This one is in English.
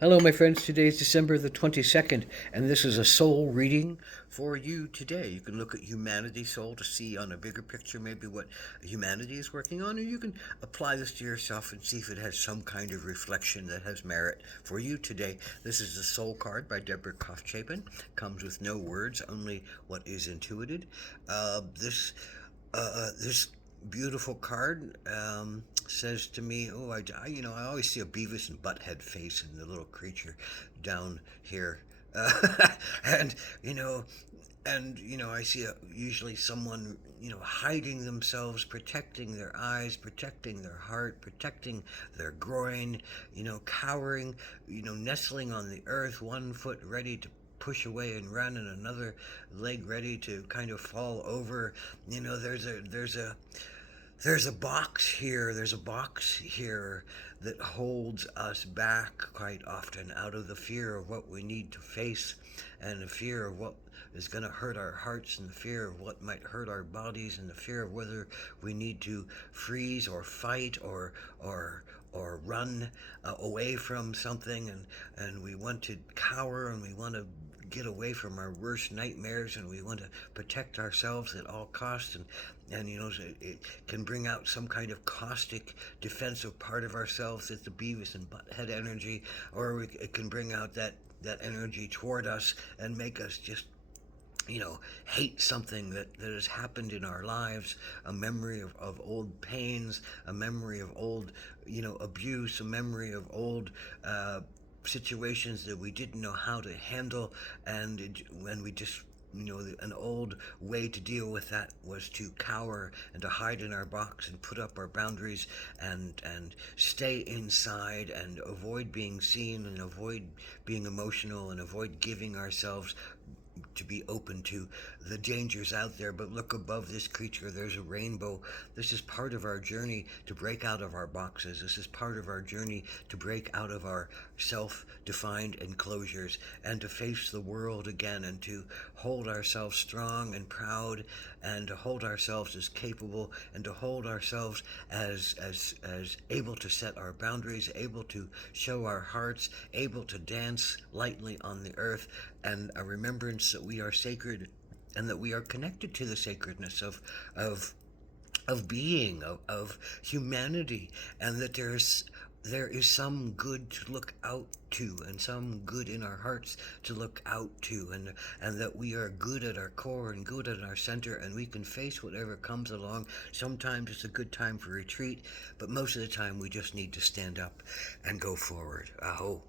Hello, my friends. Today is December the 22nd, and this is a soul reading for you today. You can look at humanity soul to see on a bigger picture maybe what humanity is working on, or you can apply this to yourself and see if it has some kind of reflection that has merit for you today. This is the soul card by Deborah Koff Chapin. Comes with no words, only what is intuited. This beautiful card says to me, "Oh, I always see a Beavis and Butthead face in the little creature down here, and you know, I see usually someone hiding themselves, protecting their eyes, protecting their heart, protecting their groin, cowering, nestling on the earth, one foot ready to push away and run and another leg ready to kind of fall over. There's a box here. There's a box here that holds us back quite often out of the fear of what we need to face and the fear of what is going to hurt our hearts and the fear of what might hurt our bodies and the fear of whether we need to freeze or fight or run away from something, and we want to cower and we want to get away from our worst nightmares, and we want to protect ourselves at all costs, and it can bring out some kind of caustic defensive part of ourselves. It's the Beavis and Butthead energy, or it can bring out that energy toward us and make us just hate something that has happened in our lives, a memory of old pains, a memory of old, abuse, a memory of old situations that we didn't know how to handle, when we just an old way to deal with that was to cower and to hide in our box and put up our boundaries and stay inside and avoid being seen and avoid being emotional and avoid giving ourselves to be open to the dangers out there. But look above this creature, there's a rainbow. This is part of our journey to break out of our boxes. This is part of our journey to break out of our self-defined enclosures and to face the world again and to hold ourselves strong and proud and to hold ourselves as capable and to hold ourselves as able to set our boundaries, able to show our hearts, able to dance lightly on the earth, and a remembrance that we are sacred and that we are connected to the sacredness of being, of humanity, and that there is some good to look out to and some good in our hearts to look out to, and that we are good at our core and good at our center, and we can face whatever comes along. Sometimes it's a good time for retreat, but most of the time we just need to stand up and go forward. Aho.